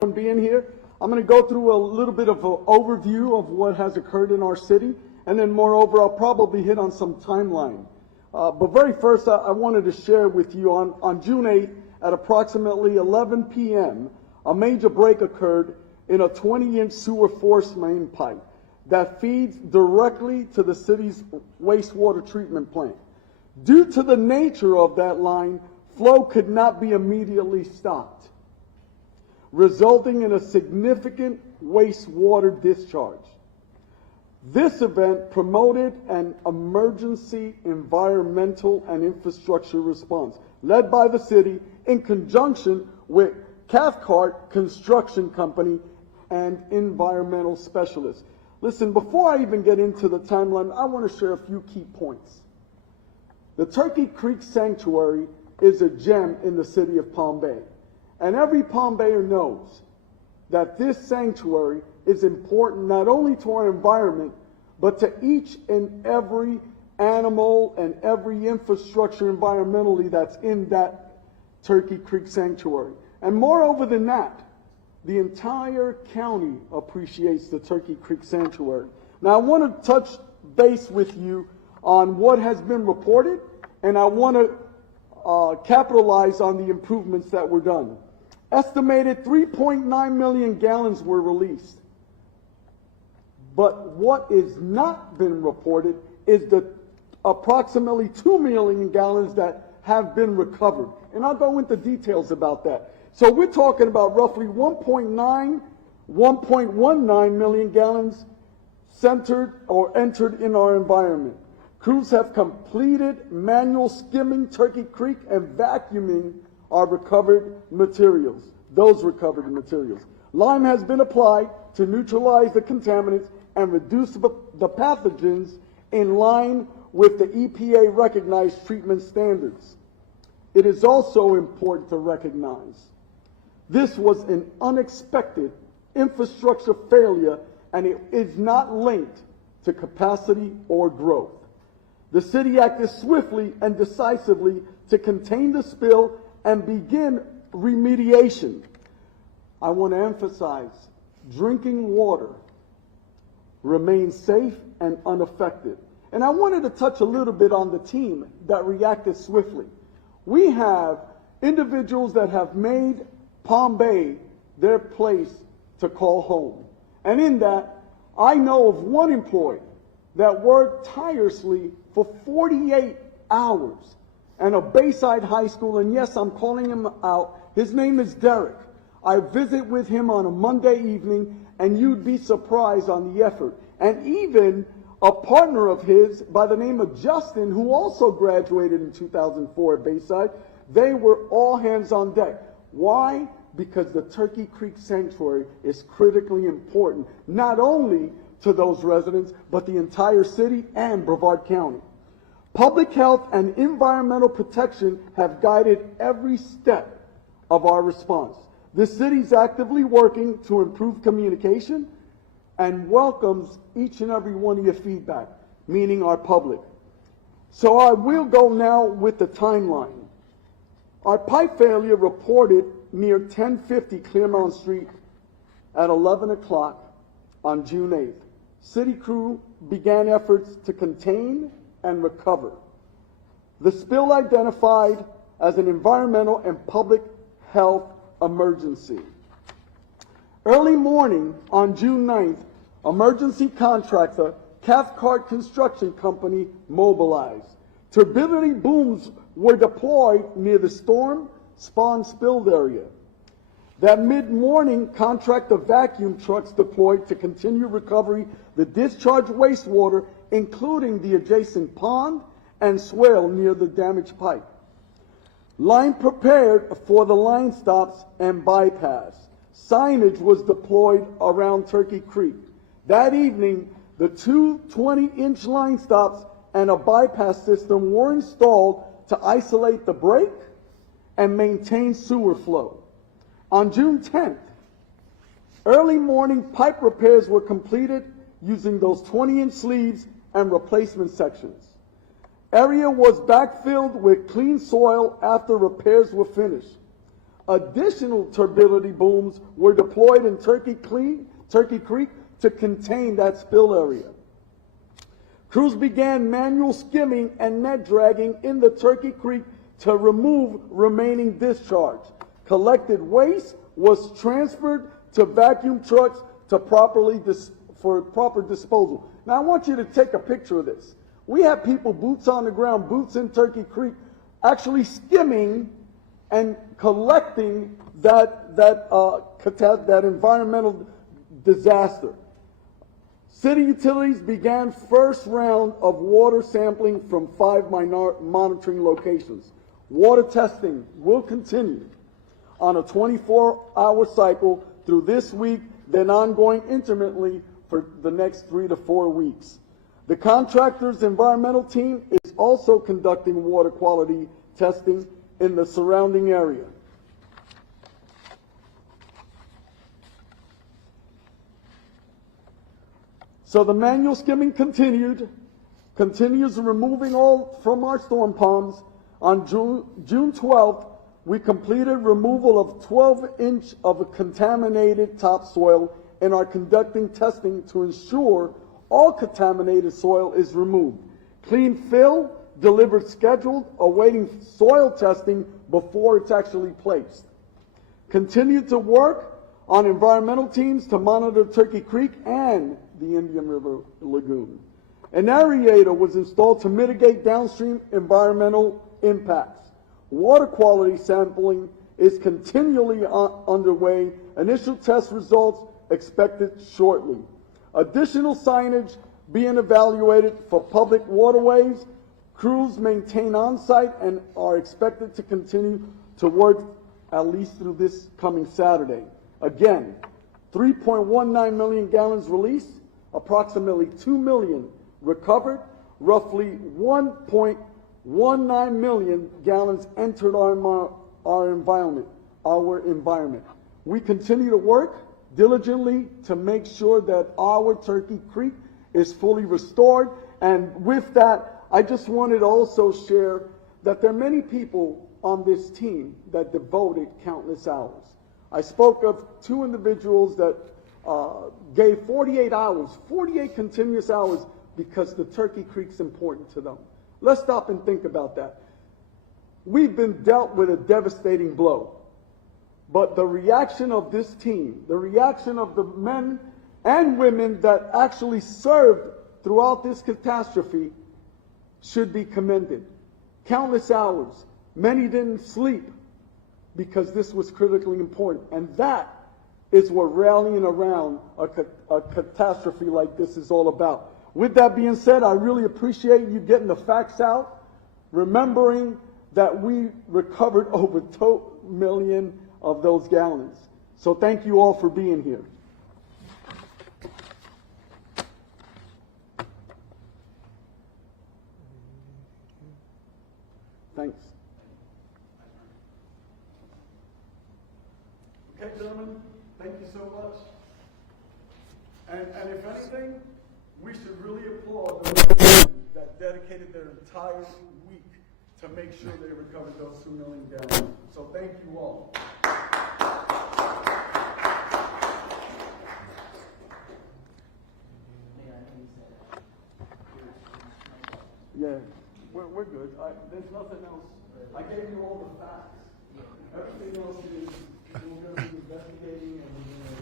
Being here. I'm going to go through a little bit of an overview of what has occurred in our city, and then moreover, I'll probably hit on some timeline. But very first, I wanted to share with you on June 8th at approximately 11 p.m., a major break occurred in a 20-inch sewer force main pipe that feeds directly to the city's wastewater treatment plant. Due to the nature of that line, flow could not be immediately stopped, resulting in a significant wastewater discharge. This event promoted an emergency environmental and infrastructure response led by the city in conjunction with Cathcart Construction Company and environmental specialists. Listen, before I even get into the timeline, I want to share a few key points. The Turkey Creek Sanctuary is a gem in the city of Palm Bay. And every Palm Bayer knows that this sanctuary is important not only to our environment, but to each and every animal and every infrastructure environmentally that's in that Turkey Creek Sanctuary. And moreover than that, the entire county appreciates the Turkey Creek Sanctuary. Now I want to touch base with you on what has been reported, and I want to capitalize on the improvements that were done. Estimated 3.9 million gallons were released. But what is not been reported is the approximately 2 million gallons that have been recovered. And I'll go into details about that. So we're talking about roughly 1.19 million gallons centered or entered in our environment. Crews have completed manual skimming Turkey Creek and vacuuming our recovered materials, those recovered materials. Lime has been applied to neutralize the contaminants and reduce the pathogens in line with the EPA recognized treatment standards. It is also important to recognize this was an unexpected infrastructure failure, and it is not linked to capacity or growth. The city acted swiftly and decisively to contain the spill and begin remediation. I want to emphasize, drinking water remains safe and unaffected. And I wanted to touch a little bit on the team that reacted swiftly. We have individuals that have made Palm Bay their place to call home. And in that, I know of one employee that worked tirelessly for 48 hours and a Bayside High School, and yes, I'm calling him out. His name is Derek. I visit with him on a Monday evening, and you'd be surprised on the effort. And even a partner of his by the name of Justin, who also graduated in 2004 at Bayside, they were all hands on deck. Why? Because the Turkey Creek Sanctuary is critically important, not only to those residents, but the entire city and Brevard County. Public health and environmental protection have guided every step of our response. The city is actively working to improve communication and welcomes each and every one of your feedback, meaning our public. So I will go now with the timeline. Our pipe failure reported near 1050 Clearmont Street at 11 o'clock on June 8th. City crew began efforts to contain and recover. The spill identified as an environmental and public health emergency. Early morning on June 9th, emergency contractor Cathcart Construction Company mobilized. Turbidity booms were deployed near the storm spawn spilled area. That mid-morning, contractor vacuum trucks deployed to continue recovery the discharged wastewater, including the adjacent pond and swale near the damaged pipe. Line prepared for the line stops and bypass. Signage was deployed around Turkey Creek. That evening, the two 20-inch line stops and a bypass system were installed to isolate the break and maintain sewer flow. On June 10th, early morning pipe repairs were completed using those 20-inch sleeves and replacement sections. Area was backfilled with clean soil after repairs were finished. Additional turbidity booms were deployed in Turkey Creek to contain that spill area. Crews began manual skimming and net dragging in the Turkey Creek to remove remaining discharge. Collected waste was transferred to vacuum trucks to for proper disposal. Now I want you to take a picture of this. We have people, boots on the ground, boots in Turkey Creek, actually skimming and collecting that environmental disaster. City utilities began first round of water sampling from 5 monitoring locations. Water testing will continue on a 24-hour cycle through this week, then ongoing intermittently for the next 3 to 4 weeks. The contractor's environmental team is also conducting water quality testing in the surrounding area. So the manual skimming continues removing all from our storm ponds. On June 12th, we completed removal of 12-inch of contaminated topsoil and are conducting testing to ensure all contaminated soil is removed. Clean fill delivered scheduled, awaiting soil testing before it's actually placed. Continue to work on environmental teams to monitor Turkey Creek and the Indian River Lagoon. An aerator was installed to mitigate downstream environmental impacts. Water quality sampling is continually underway. Initial test results expected shortly. Additional signage being evaluated for public waterways. Crews maintain on-site and are expected to continue to work at least through this coming Saturday. Again, 3.19 million gallons released, approximately 2 million recovered, roughly 1.19 million gallons entered our environment. We continue to work diligently to make sure that our Turkey Creek is fully restored. And with that, I just wanted to also share that there are many people on this team that devoted countless hours. I spoke of 2 individuals that gave 48 hours, 48 continuous hours, because the Turkey Creek's important to them. Let's stop and think about that. We've been dealt with a devastating blow. But the reaction of this team, the reaction of the men and women that actually served throughout this catastrophe should be commended. Countless hours. Many didn't sleep because this was critically important. And that is what rallying around a catastrophe like this is all about. With that being said, I really appreciate you getting the facts out, remembering that we recovered over 2 million of those gallons. So thank you all for being here. Thanks. Okay, gentlemen, thank you so much. And if anything, we should really applaud the women that dedicated their entire week to make sure they recovered those 2 million gallons. So thank you all. Yeah, we're good. There's nothing else. I gave you all the facts. Everything else is we're going to be investigating and we're going to